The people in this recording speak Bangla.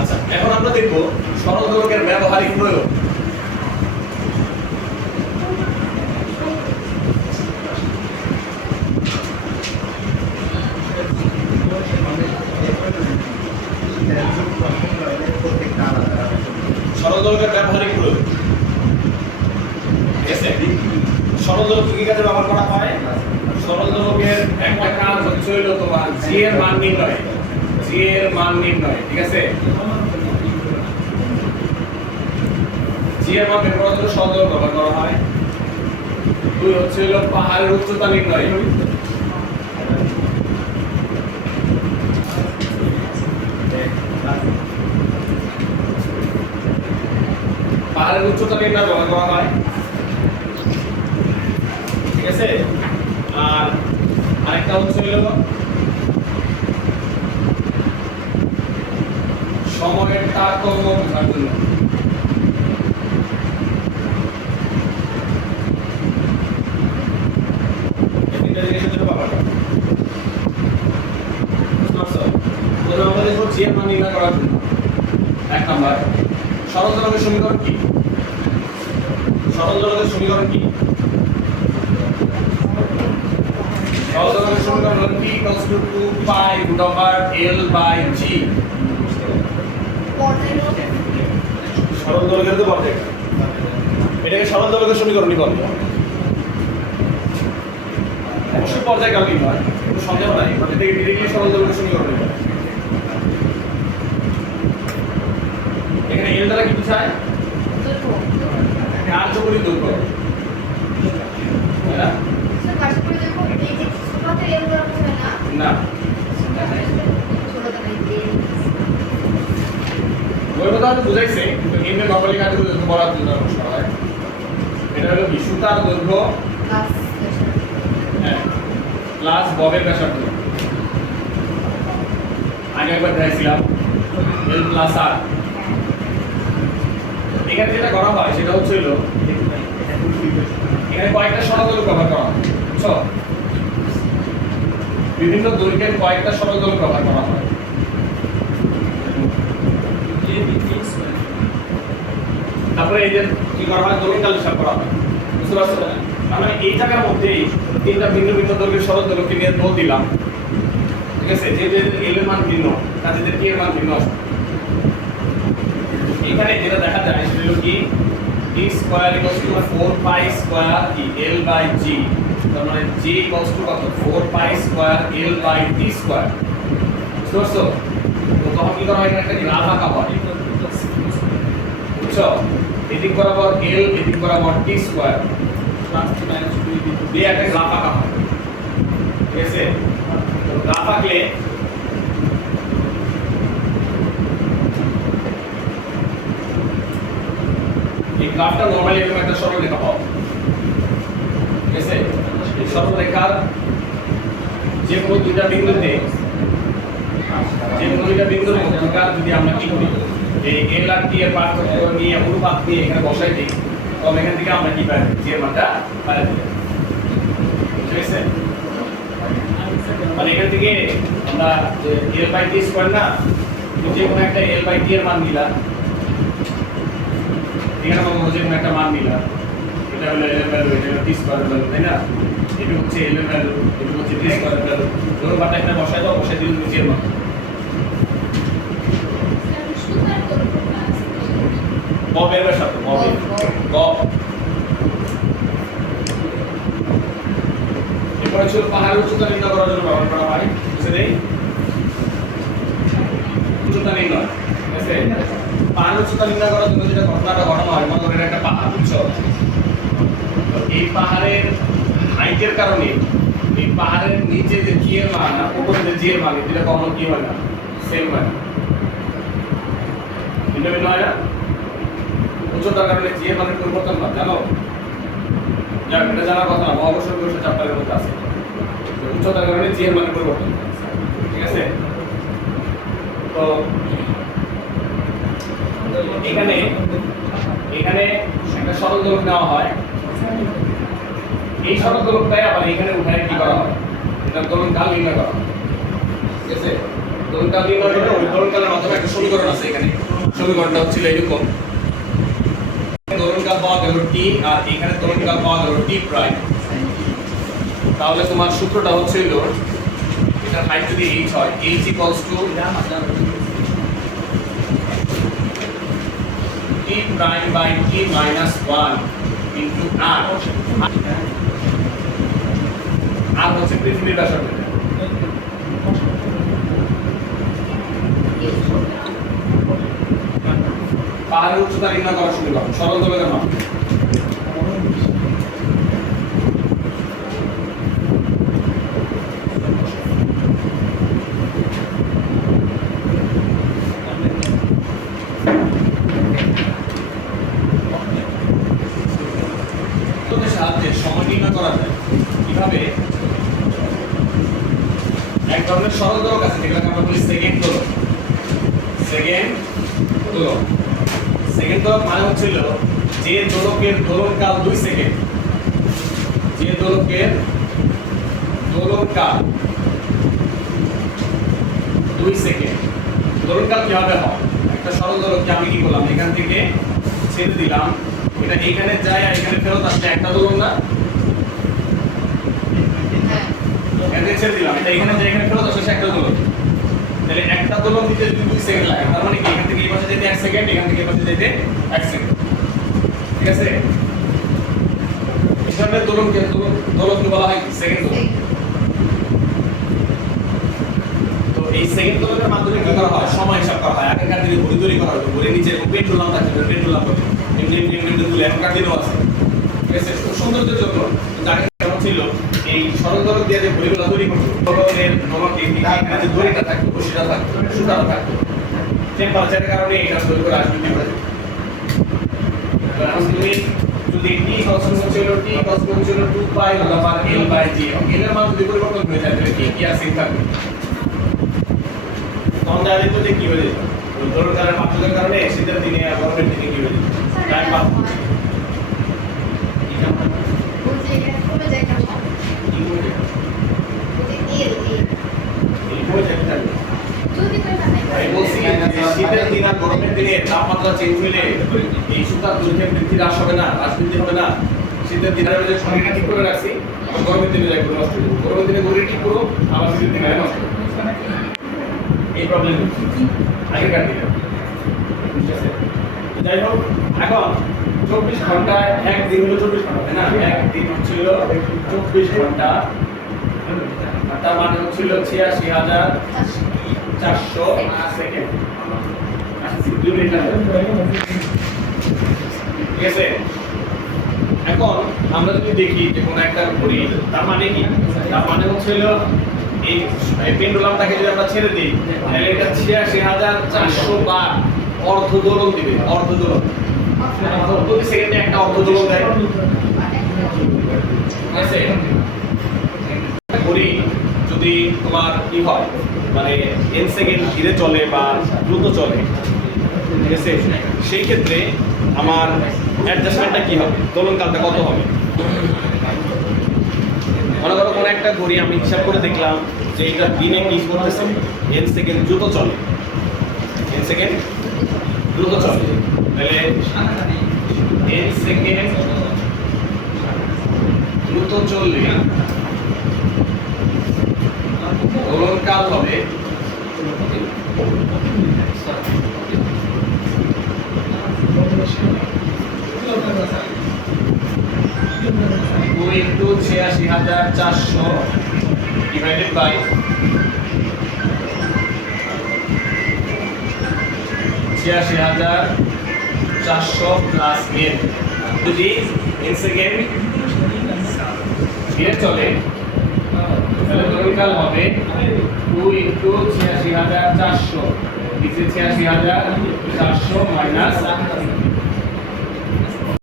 আচ্ছা, এখন আমরা দেখব সরল দোলকের ব্যবহারিক প্রয়োগ। সরল দোলকের ব্যবহারিক প্রয়োগ। ঠিক আছে, সরল দোলক কি কাজে ব্যবহার করা হয়? সরল দোলকের একটা কাজ হচ্ছে হলো তোমার জি এর মান নির্ণয়। জি এর মান নির্ণয়, ঠিক আছে? জি এর মান বের করার জন্য সরল দোলক ব্যবহার করা হয়। দুই হচ্ছে হলো পাহাড়ের উচ্চতা নির্ণয়। পাহাড়ের উচ্চতা নির্ণয় ব্যবহার করা হয়, ঠিক আছে? আর আরেকটা হচ্ছে হলো সময়ের তারতম্য বোঝার জন্য। জি এর মান নির্ণয় করার জন্য এক নাম্বার সরল দোলকের সমীকরণ কি? সরল দোলকের সমীকরণ কি? সরল দোলকের সমীকরণ হলো p = 2 পাই √l/g। সরল দোলকের তো পর্যায়, এটাকে সরল দোলকের সমীকরণই বলে। অবশ্যই পর্যায়ক্রমিক নয়, কোনো সন্দেহ নাই, এটাকে ডিরেক্টলি সরল দোলকের সমীকরণই বলে। এখানে এল দ্বারা কি বোঝায়? কার্যকরী দৈর্ঘ্য, তাই না? না, দৈর্ঘ্যটা তো বুঝাইছে, কিন্তু এমনি নরমালি কার্যকরী দৈর্ঘ্য বলার জন্য প্রশ্ন হয়। এটা হলো কি সুতার দৈর্ঘ্য প্লাস ববের ব্যাসার্ধ। আগে একবার দেখাইছিলাম এল প্লাস আর। এখানে যেটা করা হয় সেটা হচ্ছে হলো এখানে কয়েকটা সরল দোলক ব্যবহার করা হয়, বুঝছো? বিভিন্ন দৈর্ঘ্যের কয়েকটা সরল দোলক ব্যবহার করা হয়। তারপরে এই যে কি করা হয়, দোলক কাল হিসাব করা হয়, বুঝতে পারছো? মানে এই জায়গার মধ্যে তিনটা ভিন্ন ভিন্ন দৈর্ঘ্যের সরল দোলককে নিয়ে দোল দিলাম, ঠিক আছে? যে যে এল এর মান ভিন্ন, তাদের কে এর মান ভিন্ন। এখানে যেটা দেখা যায় সেটা হলো কি d square = 4 pi square l/g, তার মানে g = কত? 4 পাই স্কয়ার l/t স্কয়ার। বুঝতে পারছো? তো তখন কি করা হয়, এখানে একটা গ্রাফ আঁকা হয়, বুঝছো? এদিক বরাবর l, এদিক বরাবর t স্কয়ার দিয়ে একটা গ্রাফ আঁকা হয়, ঠিক আছে? তো গ্রাফ আঁকলে এই গ্রাফটা নরমালি এরকম একটা সরলরেখা পাও, ঠিক আছে? এই সরলরেখার যে কোনো দুইটা বিন্দুতে মধ্যকার যদি আমরা কি করি, এই এল আর টি এর পার্থক্য নিয়ে অনুপাত নিয়ে এখানে বসাই দিই, তবে এখান থেকে আমরা কি পাই? জি এর মানটা পাই, ঠিক আছে? মানে এখান থেকে আমরা l/t স্কয়ার না, যে কোনো একটা l/t এর মান নিলাম, এখানে আমরা যে কোনো একটা মান নিলাম, এটা হলো l এর ভ্যালু, এটা হলো t স্কয়ার ভ্যালু, তাই না? এটা হচ্ছে l এর ভ্যালু, এটা হচ্ছে t স্কয়ার ভ্যালু। ধরো বাটা এখানে বসাই দাও, বসাই দিলে নিচের মান ববের ব্যাসার্ধ, ববের বব। এরপরে ছিল পাহাড়ের উচ্চতা নির্ণয় করার জন্য ব্যবহার করা হয়, বুঝে দেই উচ্চতা নির্ণয়, ঠিক আছে? পাহাড়ের উচ্চতা নির্ণয় করার জন্য যেটা ঘটনাটা ঘটানো হয়, মনে করেন একটা পাহাড়, বুঝছো? এই পাহাড়ের হাইটের কারণে এই পাহাড়ের নিচে যে জি এর মান আর উপরে যে জি এর মান, এটা কখনো কি হয় না, সেম হয় না, ভিন্ন ভিন্ন হয় না। উচ্চতার কারণে জি এর মানের পরিবর্তন হয়, জানো? যাক, এটা জানার কথা না, অবশ্যই অবশ্যই চ্যাপ্টারের মধ্যে আছে। উচ্চতার কারণে জি এর মানের পরিবর্তন, ঠিক আছে? তো এখানে একটা সরল দোলক নেওয়া হয়, এই সরল দোলকটাই আবার এখানে উঠায় কি করা হয়, এটা দোলন কাল নির্ণয় করা হয়, ঠিক আছে? দোলনকাল নির্ণয় করে ওই দোলনকালের মাধ্যমে একটা সমীকরণ আছে এখানে। সমীকরণটা হচ্ছিল এরকম, দোলনকাল পাওয়া গেল টি আর এখানে দোলনকাল পাওয়া গেল টি প্রাইম। তাহলে তোমার সূত্রটা হচ্ছিল এটা হাইট যদি h হয়, h equals to t prime by t minus 1 into r। r হচ্ছে পৃথিবীর ব্যাসার্ধ। পাহাড়ের উচ্চতা নির্ণয় করার সমীকরণ সরল দোলকের মাধ্যমে। সাহায্যে সময় নির্ণয় করা যায় কিভাবে? এক ধরনের সরল দোলক আছে যেগুলোকে আমরা বলি সেকেন্ড দোলক। সেকেন্ড দোলক, সেকেন্ড দোলক মানে হচ্ছিল যে দোলকের দোলনকাল 2 সেকেন্ড, যে দোলকের দোলনকাল 2 সেকেন্ড। দোলনকাল কিভাবে হয়? একটা সরল দোলককে আমি কি করলাম, এখান থেকে ছেড়ে দিলাম, এটা এখানে যায় আর এখানে ফেরত আসছে, একটা দোলন না? এখানে ছেড়ে দিলাম, এটা এখানে যায় এখানে ফেরত আসছে, একটা দোলন। তাহলে একটা দোলন দিতে যদি 2 সেকেন্ড লাগে, তার মানে কি এখান থেকে এই পাশে যেতে 1 সেকেন্ড, এখান থেকে এই পাশে যেতে 1 সেকেন্ড। ঠিক আছে? এখানে দোলককে বলা হয় সেকেন্ড দোলক। তো এই সেকেন্ড দোলকের মাধ্যমে কি করা হয়? সময় হিসাব করা হয়। আগেকার দিনে ঘড়ি তৈরি করা হতো, ঘড়ির নিচে পেন্ডুলাম থাকতো, পেন্ডুলাম করে এমনি তুলে এখনকার দিনেও আছে। ঠিক আছে? খুব সৌন্দর্যের জন্য আগের কেমন ছিল, এই সরল দোলক দিয়ে যে ঘড়িগুলো তৈরি করতো, দোলকের এখানে যে দড়িটা থাকতো, রশিটা থাকতো, সুতাটা থাকতো, টেম্পারেচারের কারণে এটা তৈরি করে আসবে কি করে। তুমি যদি t কনস্ট্যান্ট ছিল, t কনস্ট্যান্ট ছিল 2 pi over l by g, l এর মান যদি পরিবর্তন হয়ে যায় তাহলে t কি আর সেম থাকবে? তখন দেখা যেত যে কি হয়ে যেত, দোলনকালের পার্থক্যের কারণে শীতের দিনে আর গরমের দিনে কি হয়ে যেত, টাইম পাস শীতের দিন আর গরমের দিনে তাপমাত্রা চেঞ্জ হলে এই সুতার দৈর্ঘ্যের বৃদ্ধি হ্রাস হবে না, হ্রাস বৃদ্ধি হবে না। শীতের দিনে আমি যে শরীরটা ঠিক করে রাখছি, গরমের দিনে যাই নষ্ট হয়ে যাবে, গরমের দিনে গড়ি ঠিক করো, আবার শীতের দিনে নষ্ট হবে। এই প্রবলেম আগেকার দিনে। ঠিক আছে? যাই হোক, এখন 24 ঘন্টায় একদিন হলো 24 ঘন্টা, তাই না? একদিন হচ্ছিল 24 ঘন্টা, তার মানে হচ্ছিল 86,400 সেকেন্ড। ঠিক আছে? এখন আমরা যদি দেখি যে কোনো একটা ঘড়ি, তার মানে কি? তার মানে হচ্ছিল এই পেন্ডুলামটাকে যদি আমরা ছেড়ে দিই তাহলে এটা 86,400 বার অর্ধ দোলন দিবে। অর্ধ দোলন প্রতি সেকেন্ডে একটা অর্ধ দোলন দেয়। ঠিক আছে? ঘড়ি যদি তোমার কি হয়, মানে n সেকেন্ড ধীরে চলে বা দ্রুত চলে, ঠিক আছে, সেই ক্ষেত্রে আমার অ্যাডজাস্টমেন্টটা কি হবে, দোলনকালটা কত হবে? মনে করো কোনো একটা ঘড়ি আমি হিসাব করে দেখলাম যে এটা দিনে কি করতেছে, n সেকেন্ড দ্রুত চলে, n সেকেন্ড দ্রুত চলে, তাহলে n সেকেন্ড দ্রুত চললে দোলনকাল হবে 2 into 86,400 divided by 86,400 plus n। যদি n সেকেন্ড ধীরে চলে তাহলে দোলনকাল হবে 2 into 86,400, 86,400 minus